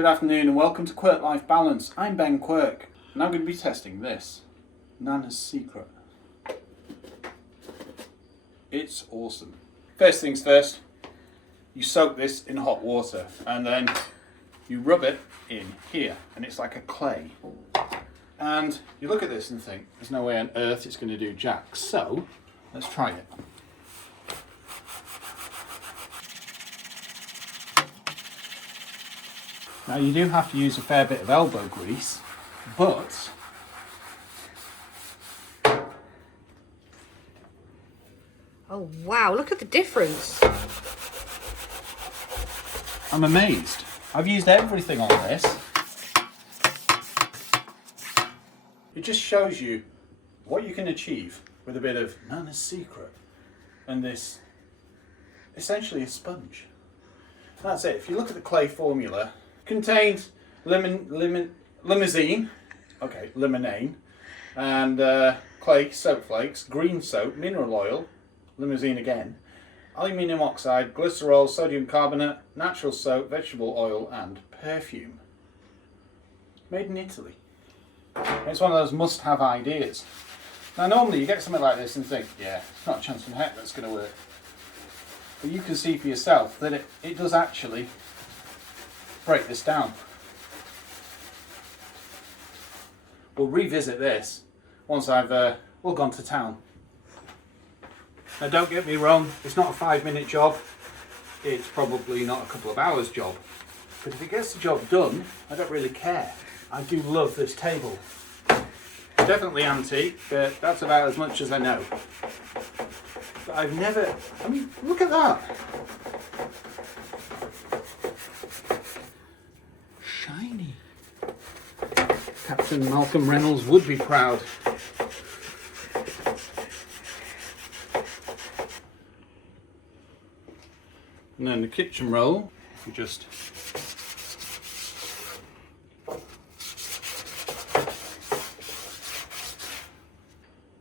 Good afternoon and welcome to Quirk Life Balance. I'm Ben Quirk and I'm going to be testing this, Nanna's Secret. It's awesome. First things first, you soak this in hot water and then you rub it in here and it's like a clay. And you look at this and think, there's no way on earth it's going to do jack. So, let's try it. Now you do have to use a fair bit of elbow grease, but oh wow, look at the difference. I'm amazed. I've used everything on this. It just shows you what you can achieve with a bit of Nanna's Secret and this, essentially a sponge. That's it. If you look at the clay formula, contains limonene, and clay, soap flakes, green soap, mineral oil, limousine again, aluminium oxide, glycerol, sodium carbonate, natural soap, vegetable oil and perfume. Made in Italy. It's one of those must-have ideas. Now normally you get something like this and think, yeah, it's not a chance in heck that's going to work. But you can see for yourself that it does actually break this down. We'll revisit this once I've all gone to town. Now don't get me wrong, it's not a 5-minute job, it's probably not a couple of hours job, but if it gets the job done, I don't really care. I do love this table. Definitely antique, but that's about as much as I know. But I've never, I mean, look at that. Shiny. Captain Malcolm Reynolds would be proud. And then the kitchen roll, you just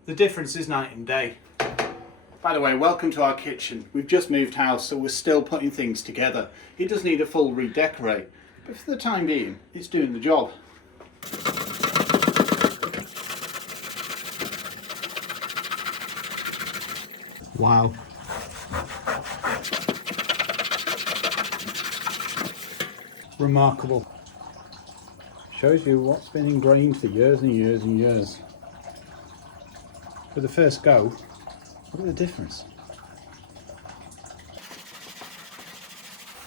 the difference is night and day. By the way, welcome to our kitchen. We've just moved house, so we're still putting things together. It does need a full redecorate, but for the time being, it's doing the job. Wow. Remarkable. Shows you what's been ingrained for years and years and years. For the first go, look at the difference.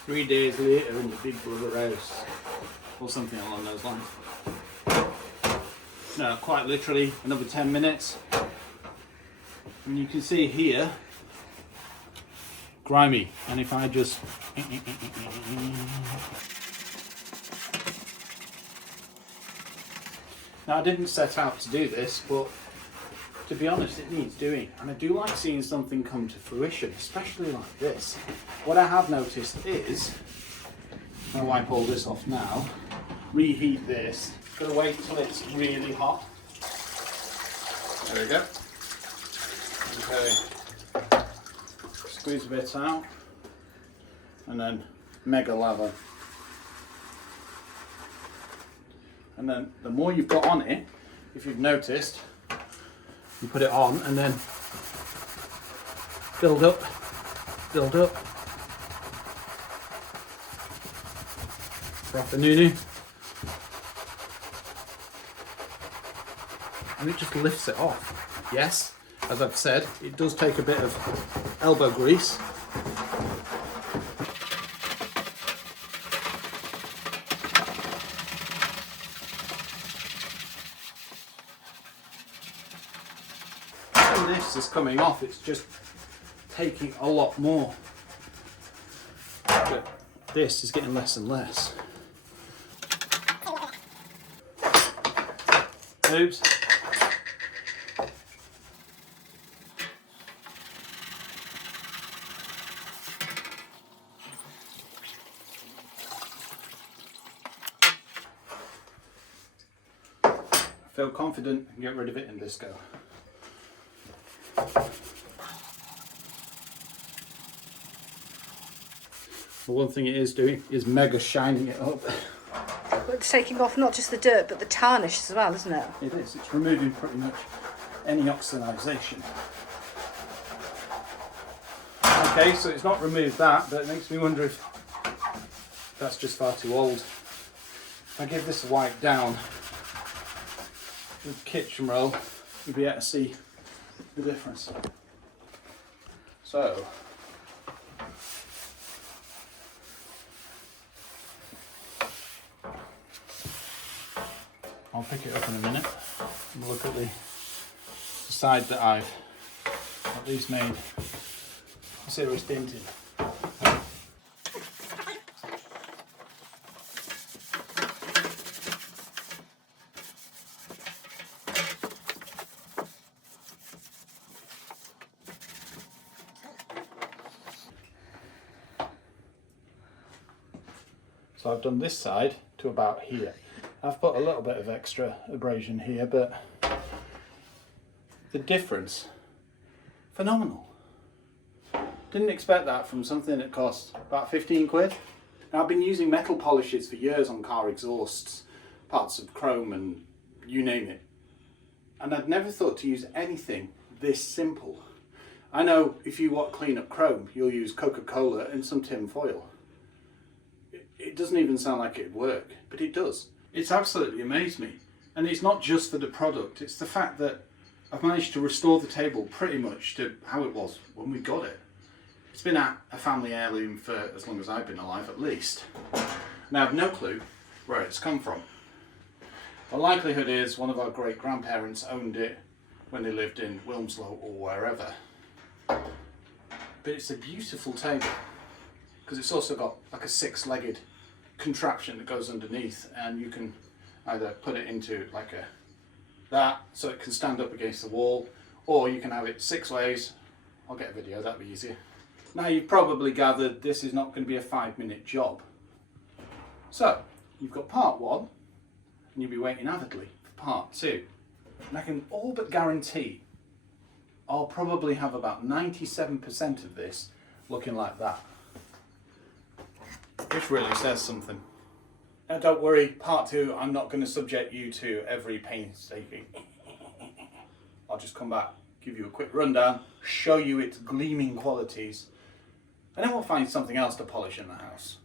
3 days later in the big brother house, or something along those lines. No, quite literally another 10 minutes. And you can see here, grimy. And if I just now I didn't set out to do this, but to be honest, it needs doing, and I do like seeing something come to fruition, especially like this. What I have noticed is, I'll wipe all this off now, reheat this, gotta wait till it's really hot. There we go. Okay, squeeze a bit out, and then mega lather. And then the more you've got on it, if you've noticed, you put it on and then build up, Raffanunu, and it just lifts it off. Yes, as I've said, it does take a bit of elbow grease. This is coming off, it's just taking a lot more, but this is getting less and less. Oops. I feel confident and get rid of it in this go. But one thing it is doing is mega shining it up. But it's taking off not just the dirt, but the tarnish as well, isn't it? It is. It's removing pretty much any oxidisation. Okay, so it's not removed that, but it makes me wonder if that's just far too old. If I give this a wipe down with kitchen roll, you'll be able to see the difference. So, I'll pick it up in a minute and look at the side that I've at least made a serious dent in. So I've done this side to about here. I've put a little bit of extra abrasion here, but the difference, phenomenal. Didn't expect that from something that cost about 15 quid. Now, I've been using metal polishes for years on car exhausts, parts of chrome and you name it. And I'd never thought to use anything this simple. I know if you want to clean up chrome, you'll use Coca-Cola and some tin foil. It doesn't even sound like it'd work, but it does. It's absolutely amazed me. And it's not just for the product, it's the fact that I've managed to restore the table pretty much to how it was when we got it. It's been a family heirloom for as long as I've been alive, at least. Now, I've no clue where it's come from. The likelihood is one of our great-grandparents owned it when they lived in Wilmslow or wherever. But it's a beautiful table, because it's also got like a six-legged contraption that goes underneath, and you can either put it into like that so it can stand up against the wall, or you can have it six ways. I'll get a video, that'll be easier. Now, you've probably gathered this is not going to be a 5-minute job. So you've got part one, and you'll be waiting avidly for part two. And I can all but guarantee I'll probably have about 97% of this looking like that, which really says something. Now, don't worry, part two, I'm not going to subject you to every painstaking. I'll just come back, give you a quick rundown, show you its gleaming qualities, and then we'll find something else to polish in the house.